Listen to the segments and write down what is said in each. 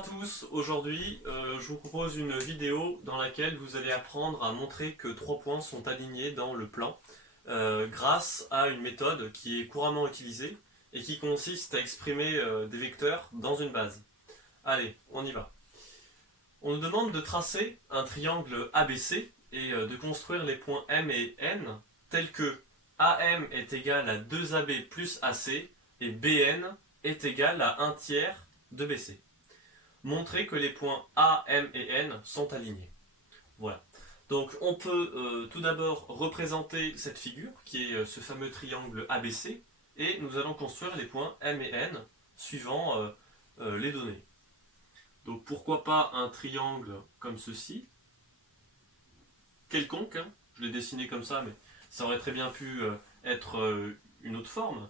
à tous, aujourd'hui je vous propose une vidéo dans laquelle vous allez apprendre à montrer que trois points sont alignés dans le plan grâce à une méthode qui est couramment utilisée et qui consiste à exprimer des vecteurs dans une base. Allez, on y va. On nous demande de tracer un triangle ABC et de construire les points M et N tels que AM est égal à 2AB plus AC et BN est égal à 1 tiers de BC. Montrer que les points A, M et N sont alignés. Voilà. Donc on peut tout d'abord représenter cette figure qui est ce fameux triangle ABC et nous allons construire les points M et N suivant les données. Donc pourquoi pas un triangle comme ceci, quelconque, hein. Je l'ai dessiné comme ça mais ça aurait très bien pu être une autre forme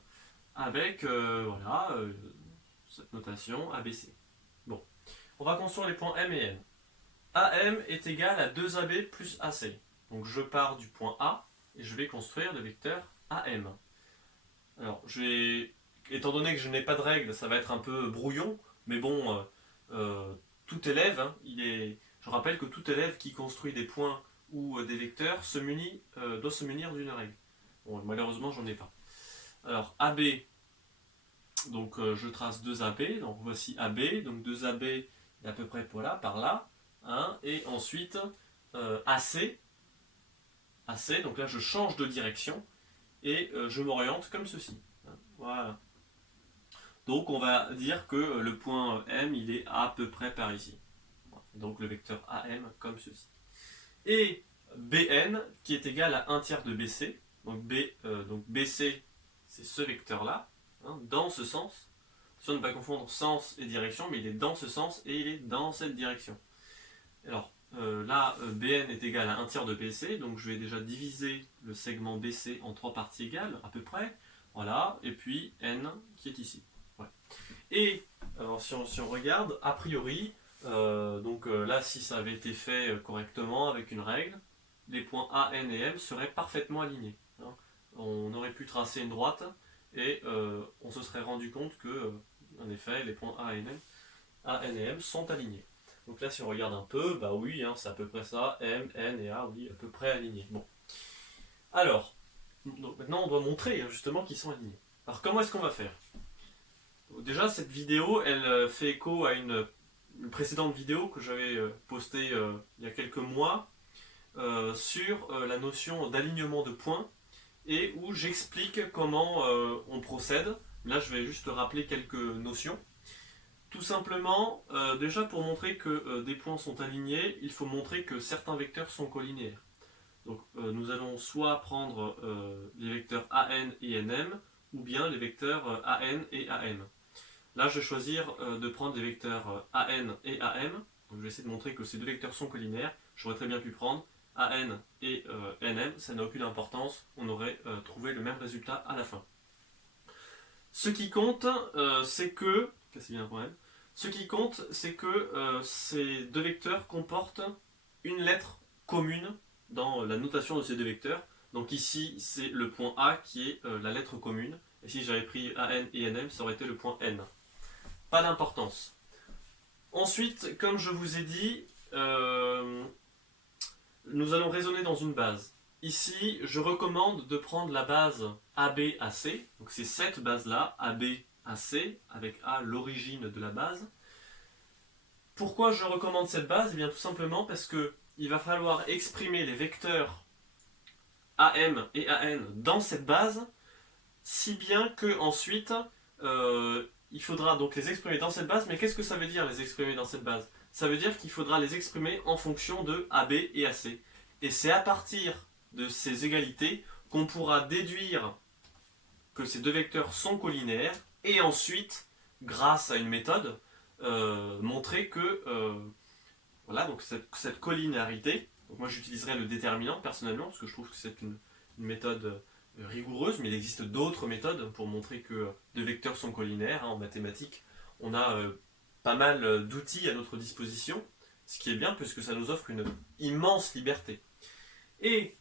avec voilà, cette notation ABC. Bon. On va construire les points M et N. AM est égal à 2AB plus AC. Donc je pars du point A et je vais construire le vecteur AM. Alors, étant donné que je n'ai pas de règle, ça va être un peu brouillon, mais bon, tout élève, hein, je rappelle que tout élève qui construit des points ou des vecteurs doit se munir d'une règle. Bon, malheureusement, j'en ai pas. Alors, AB, donc je trace 2AB, donc voici AB, donc 2AB à peu près par là, hein, et ensuite AC, donc là je change de direction et je m'oriente comme ceci. Voilà. Donc on va dire que le point M il est à peu près par ici. Donc le vecteur AM comme ceci. Et BN qui est égal à 1 tiers de BC, donc BC c'est ce vecteur là, hein, dans ce sens. Attention de ne pas confondre sens et direction, mais il est dans ce sens et il est dans cette direction. Alors là, BN est égal à 1 tiers de BC, donc je vais déjà diviser le segment BC en 3 parties égales, à peu près. Voilà, et puis N qui est ici. Ouais. Et alors, si on regarde, a priori, là, si ça avait été fait correctement avec une règle, les points A, N et M seraient parfaitement alignés. Hein. On aurait pu tracer une droite et on se serait rendu compte que en effet, les points A, N et M sont alignés. Donc là, si on regarde un peu, bah oui, hein, c'est à peu près ça. M, N et A, oui, à peu près alignés. Bon. Alors, donc maintenant, on doit montrer justement qu'ils sont alignés. Alors, comment est-ce qu'on va faire? Déjà, cette vidéo, elle fait écho à une précédente vidéo que j'avais postée il y a quelques mois sur la notion d'alignement de points et où j'explique comment on procède. Là, je vais juste rappeler quelques notions. Tout simplement, déjà pour montrer que des points sont alignés, il faut montrer que certains vecteurs sont colinéaires. Donc nous allons soit prendre les vecteurs AN et NM, ou bien les vecteurs AN et AM. Là, je vais choisir de prendre les vecteurs AN et AM. Donc, je vais essayer de montrer que ces deux vecteurs sont colinéaires. J'aurais très bien pu prendre AN et NM, ça n'a aucune importance, on aurait trouvé le même résultat à la fin. Ce qui compte, c'est que... C'est bien un problème. Ce qui compte, c'est que ces deux vecteurs comportent une lettre commune dans la notation de ces deux vecteurs. Donc ici, c'est le point A qui est la lettre commune. Et si j'avais pris AN et NM, ça aurait été le point N. Pas d'importance. Ensuite, comme je vous ai dit, nous allons raisonner dans une base. Ici, je recommande de prendre la base ABAC. Donc c'est cette base-là, ABAC, avec A l'origine de la base. Pourquoi je recommande cette base? Eh bien tout simplement parce que il va falloir exprimer les vecteurs AM et AN dans cette base, si bien que ensuite il faudra donc les exprimer dans cette base. Mais qu'est-ce que ça veut dire les exprimer dans cette base? Ça veut dire qu'il faudra les exprimer en fonction de AB et AC. Et c'est à partir de ces égalités qu'on pourra déduire que ces deux vecteurs sont colinéaires et ensuite, grâce à une méthode, montrer que voilà, donc cette collinéarité, donc moi j'utiliserai le déterminant personnellement parce que je trouve que c'est une méthode rigoureuse, mais il existe d'autres méthodes pour montrer que deux vecteurs sont colinéaires. Hein, en mathématiques, on a pas mal d'outils à notre disposition, ce qui est bien puisque ça nous offre une immense liberté. Et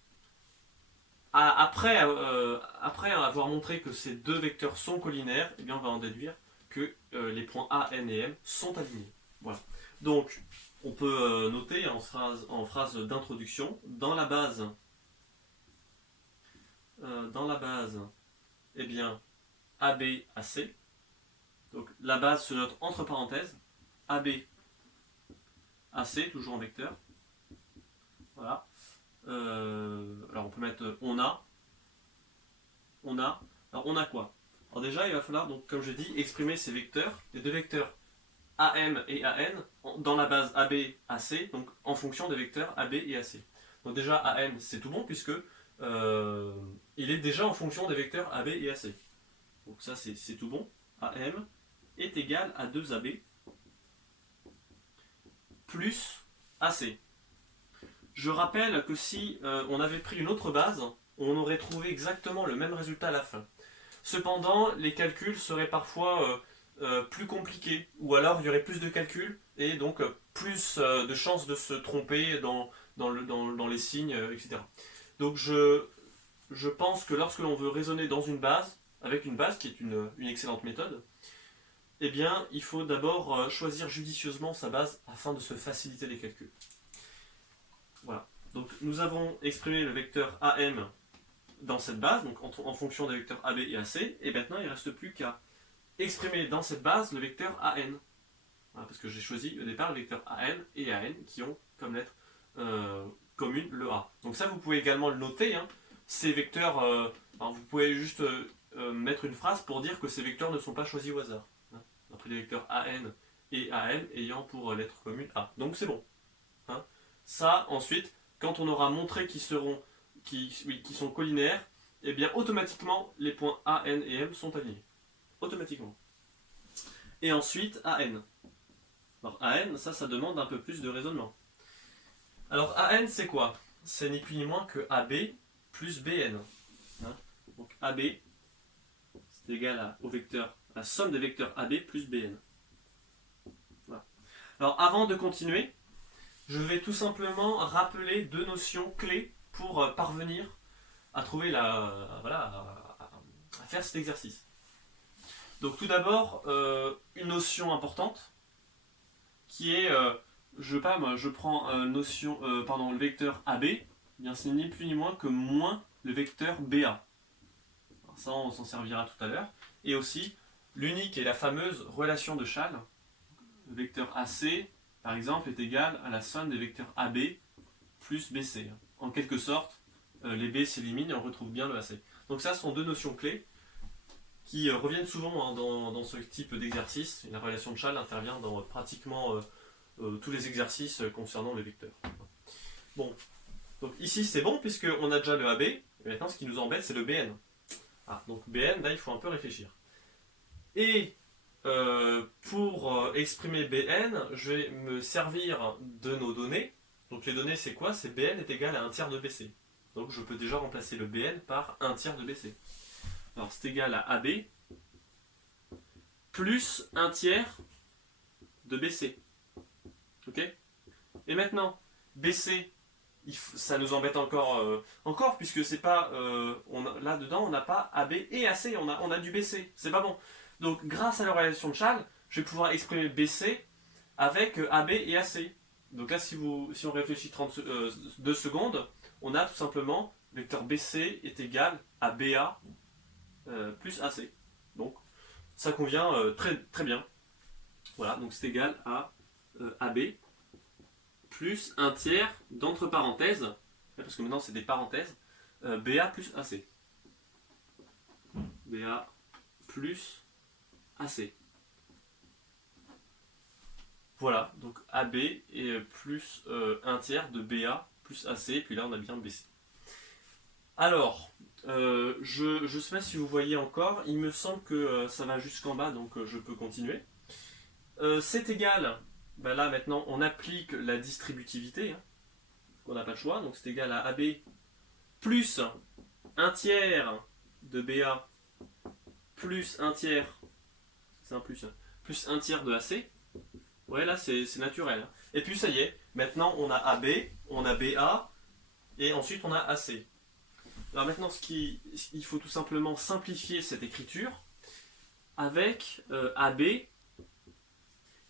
après avoir montré que ces deux vecteurs sont colinéaires, eh bien on va en déduire que les points A, N et M sont alignés. Voilà. Donc, on peut noter en phrase d'introduction, dans la base, eh bien, AB, AC. Donc, la base se note entre parenthèses, AB, AC, toujours en vecteur. Voilà. Alors, on peut mettre on a. Alors, on a quoi? Alors déjà, il va falloir, donc, comme je dis, exprimer ces vecteurs, les deux vecteurs AM et AN, dans la base AB, AC, donc en fonction des vecteurs AB et AC. Donc déjà, AM, c'est tout bon, puisque il est déjà en fonction des vecteurs AB et AC. Donc ça, c'est tout bon. AM est égal à 2AB plus AC. Je rappelle que si on avait pris une autre base, on aurait trouvé exactement le même résultat à la fin. Cependant, les calculs seraient parfois plus compliqués, ou alors il y aurait plus de calculs, et donc plus de chances de se tromper dans les signes, etc. Donc je pense que lorsque l'on veut raisonner dans une base, avec une base qui est une excellente méthode, eh bien, il faut d'abord choisir judicieusement sa base afin de se faciliter les calculs. Voilà. Donc nous avons exprimé le vecteur AM dans cette base, donc en fonction des vecteurs AB et AC, et maintenant il ne reste plus qu'à exprimer dans cette base le vecteur AN. Voilà, parce que j'ai choisi au départ le vecteur AN et AN qui ont comme lettre commune le A. Donc ça vous pouvez également le noter, hein. Ces vecteurs, vous pouvez juste mettre une phrase pour dire que ces vecteurs ne sont pas choisis au hasard. Hein. On a pris les vecteurs AN et AN ayant pour lettre commune A. Donc c'est bon. Hein. Ça, ensuite, quand on aura montré qu'ils sont collinaires, et bien automatiquement les points A, N et M sont alignés. Automatiquement. Et ensuite AN. Alors AN, ça demande un peu plus de raisonnement. Alors AN c'est quoi? C'est ni plus ni moins que AB plus BN. Hein, donc AB c'est égal à la somme des vecteurs AB plus BN. Voilà. Alors avant de continuer, je vais tout simplement rappeler deux notions clés pour parvenir à trouver à faire cet exercice. Donc tout d'abord, une notion importante qui est, je prends le vecteur AB, eh bien c'est ni plus ni moins que moins le vecteur BA. Alors ça, on s'en servira tout à l'heure. Et aussi, l'unique et la fameuse relation de Chasles, le vecteur AC, par exemple, est égal à la somme des vecteurs AB plus BC. En quelque sorte, les B s'éliminent et on retrouve bien le AC. Donc ça, ce sont deux notions clés qui reviennent souvent dans ce type d'exercice. La relation de Chasles intervient dans pratiquement tous les exercices concernant les vecteurs. Bon, donc ici c'est bon puisqu'on a déjà le AB, et maintenant ce qui nous embête c'est le BN. Ah, donc BN, là il faut un peu réfléchir. Et pour exprimer BN, je vais me servir de nos données. Donc les données c'est quoi? C'est BN est égal à 1/3 de BC. Donc je peux déjà remplacer le BN par 1/3 de BC. Alors c'est égal à AB plus 1/3 de BC. Ok? Et maintenant, BC, ça nous embête encore puisque c'est pas là-dedans on n'a pas AB et AC, on a du BC, c'est pas bon. Donc grâce à la relation de Chasles, je vais pouvoir exprimer BC avec AB et AC. Donc là si on réfléchit 2 secondes, on a tout simplement vecteur BC est égal à BA plus AC. Donc ça convient très, très bien. Voilà, donc c'est égal à AB plus 1/3 d'entre parenthèses, parce que maintenant c'est des parenthèses, BA plus AC. BA plus AC. Voilà, donc AB est plus 1/3 de BA plus AC, puis là on a bien BC. Alors, je ne sais pas si vous voyez encore, il me semble que ça va jusqu'en bas, donc je peux continuer. C'est égal, ben là maintenant on applique la distributivité, hein, on n'a pas le choix, donc c'est égal à AB plus 1/3 de BA plus 1/3, c'est un plus, hein, plus 1/3 de AC. Ouais, là c'est naturel. Hein. Et puis ça y est, maintenant on a AB, on a BA, et ensuite on a AC. Alors maintenant, il faut tout simplement simplifier cette écriture avec AB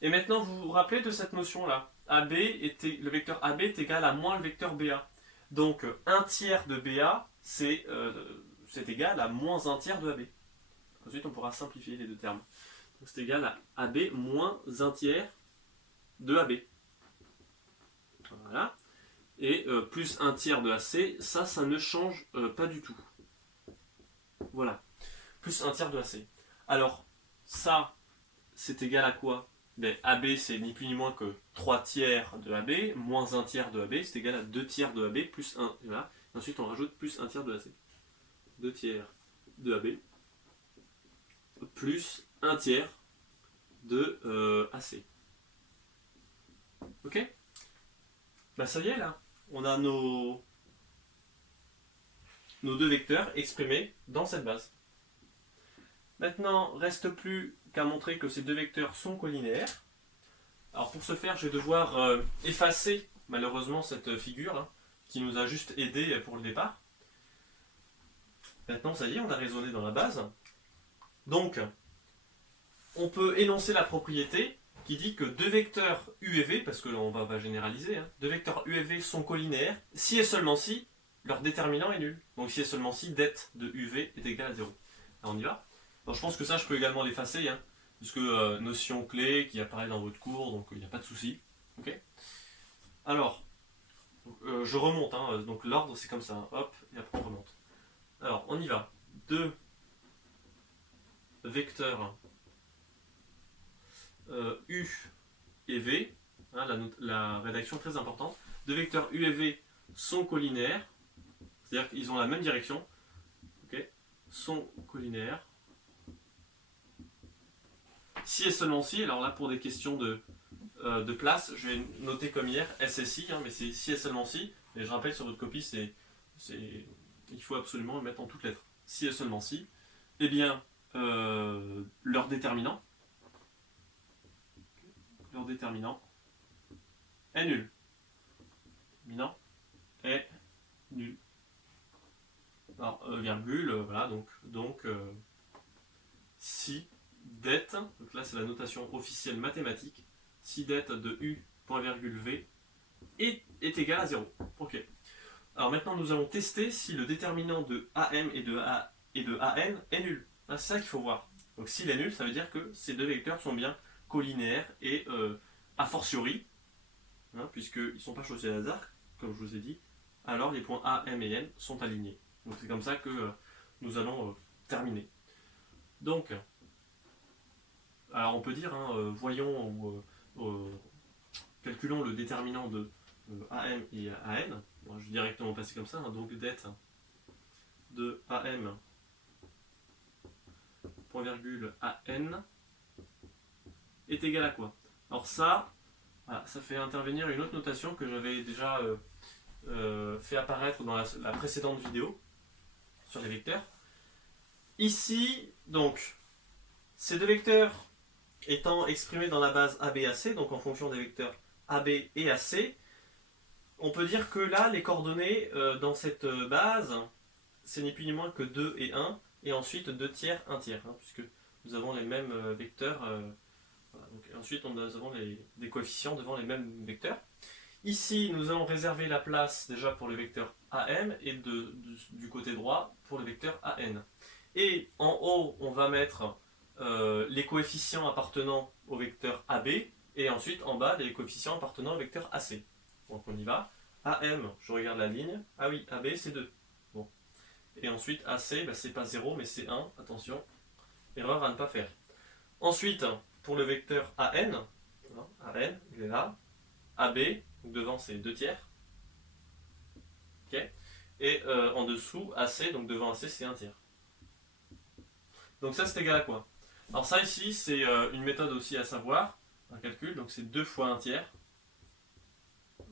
Et maintenant, vous vous rappelez de cette notion-là. Le vecteur AB est égal à moins le vecteur BA. Donc, un tiers de BA, c'est égal à moins un tiers de AB. Ensuite, on pourra simplifier les deux termes. Donc, c'est égal à AB moins un tiers de AB. Voilà. Et plus un tiers de AC, ça ne change pas du tout. Voilà. Plus un tiers de AC. Alors, ça, c'est égal à quoi? Ben, AB, c'est ni plus ni moins que 3 tiers de AB, moins 1 tiers de AB, c'est égal à 2 tiers de AB, plus 1. Voilà. Ensuite, on rajoute plus 1 tiers de AC. 2 tiers de AB, plus 1 tiers de AC. Ok? Ben, ça y est, là. On a nos deux vecteurs exprimés dans cette base. Maintenant, reste plus qu'à montrer que ces deux vecteurs sont collinéaires. Alors pour ce faire, je vais devoir effacer malheureusement cette figure hein, qui nous a juste aidé pour le départ. Maintenant, ça y est, on a raisonné dans la base. Donc, on peut énoncer la propriété qui dit que deux vecteurs u et v, parce que on va pas généraliser, hein, deux vecteurs u et v sont collinéaires si et seulement si leur déterminant est nul. Donc si et seulement si det de uv est égal à 0. Alors on y va. Alors, je pense que ça, je peux également l'effacer, hein, puisque notion clé qui apparaît dans votre cours, donc il n'y a pas de souci. Okay. Alors, je remonte, hein, donc l'ordre c'est comme ça, hein, hop, et après on remonte. Alors, on y va. Deux vecteurs u et v, hein, la rédaction très importante. Deux vecteurs u et v sont collinaires, c'est-à-dire qu'ils ont la même direction, okay, sont collinaires. Si et seulement si, alors là pour des questions de place, je vais noter comme hier SSI, hein, mais c'est si et seulement si, et je rappelle sur votre copie, il faut absolument le mettre en toutes lettres. Si et seulement si, eh bien, leur déterminant est nul. Déterminant est nul. Alors, virgule, voilà, donc si det, donc là c'est la notation officielle mathématique, si det de u, point virgule v est égal à 0. Ok. Alors maintenant nous allons tester si le déterminant de am et de an est nul. C'est ça qu'il faut voir. Donc s'il est nul, ça veut dire que ces deux vecteurs sont bien collinéaires et a fortiori, hein, puisqu'ils ne sont pas choisis à hasard, comme je vous ai dit, alors les points a, m et n sont alignés. Donc c'est comme ça que nous allons terminer. Donc, alors on peut dire, hein, voyons ou calculons le déterminant de AM et AN. Bon, je vais directement passer comme ça, hein, donc det de AM point virgule AN est égal à quoi? Alors ça, voilà, ça fait intervenir une autre notation que j'avais déjà fait apparaître dans la précédente vidéo sur les vecteurs. Ici, donc, ces deux vecteurs étant exprimés dans la base ABAC, donc en fonction des vecteurs AB et AC, on peut dire que là, les coordonnées dans cette base, c'est ni plus ni moins que 2 et 1, et ensuite 2 tiers, 1 tiers, hein, puisque nous avons les mêmes vecteurs. Voilà, donc, ensuite, nous avons des coefficients devant les mêmes vecteurs. Ici, nous allons réserver la place déjà pour le vecteur AM et du côté droit pour le vecteur AN. Et en haut, on va mettre les coefficients appartenant au vecteur AB et ensuite en bas les coefficients appartenant au vecteur AC. Donc on y va. AM, je regarde la ligne. Ah oui, AB c'est 2. Bon. Et ensuite AC, bah, c'est pas 0 mais c'est 1. Attention, erreur à ne pas faire. Ensuite, pour le vecteur AN, AN, il est là. AB, donc devant c'est 2 tiers. Okay. Et en dessous, AC, donc devant AC c'est 1 tiers. Donc ça c'est égal à quoi? Alors ça ici c'est une méthode aussi à savoir, un calcul, donc c'est 2 fois 1 tiers,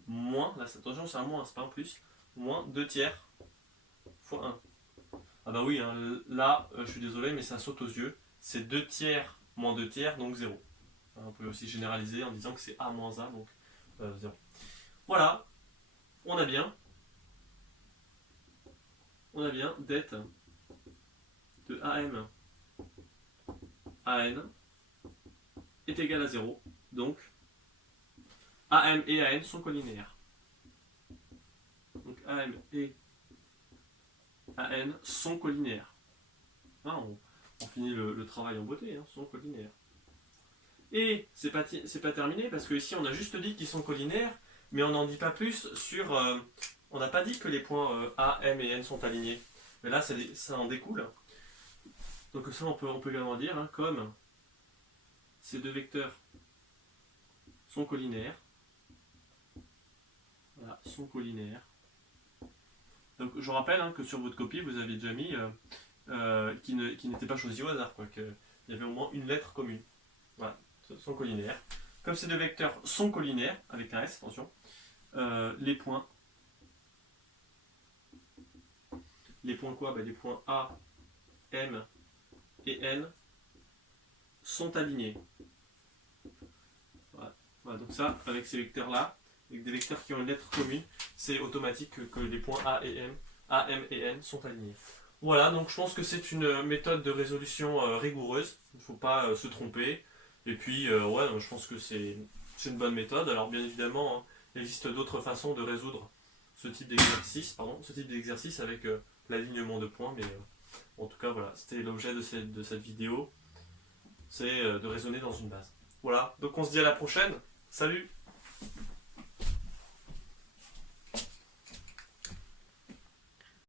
moins, là attention c'est un moins, c'est pas un plus, moins 2 tiers fois 1. Ah bah oui, hein, là je suis désolé mais ça saute aux yeux, c'est 2 tiers moins 2 tiers, donc 0. On peut aussi généraliser en disant que c'est A moins A, donc 0. Voilà, on a bien det de AM AN est égal à 0. Donc, AM et AN sont collinéaires. Donc AM et AN sont collinéaires. Ah, on finit le travail en beauté, hein, sont collinaires. Et c'est pas terminé parce que ici on a juste dit qu'ils sont collinaires, mais on n'en dit pas plus sur. On n'a pas dit que les points A, M et N sont alignés. Mais là ça en découle. Donc ça on peut également dire hein, comme ces deux vecteurs sont collinaires. Voilà, sont collinaires. Donc je rappelle hein, que sur votre copie vous avez déjà mis qui n'était pas choisi au hasard, qu'il y avait au moins une lettre commune. Voilà, sont collinaires. Comme ces deux vecteurs sont collinaires, avec un S, attention, les points quoi les points A, M et N sont alignés. Voilà. Voilà, donc ça, avec ces vecteurs-là, avec des vecteurs qui ont une lettre commune, c'est automatique que les points A, M et N sont alignés. Voilà, donc je pense que c'est une méthode de résolution rigoureuse. Il ne faut pas se tromper. Et puis, ouais, je pense que c'est une bonne méthode. Alors, bien évidemment, hein, il existe d'autres façons de résoudre ce type d'exercice avec l'alignement de points. Mais en tout cas, voilà, c'était l'objet de cette vidéo. C'est de raisonner dans une base. Voilà, donc on se dit à la prochaine. Salut!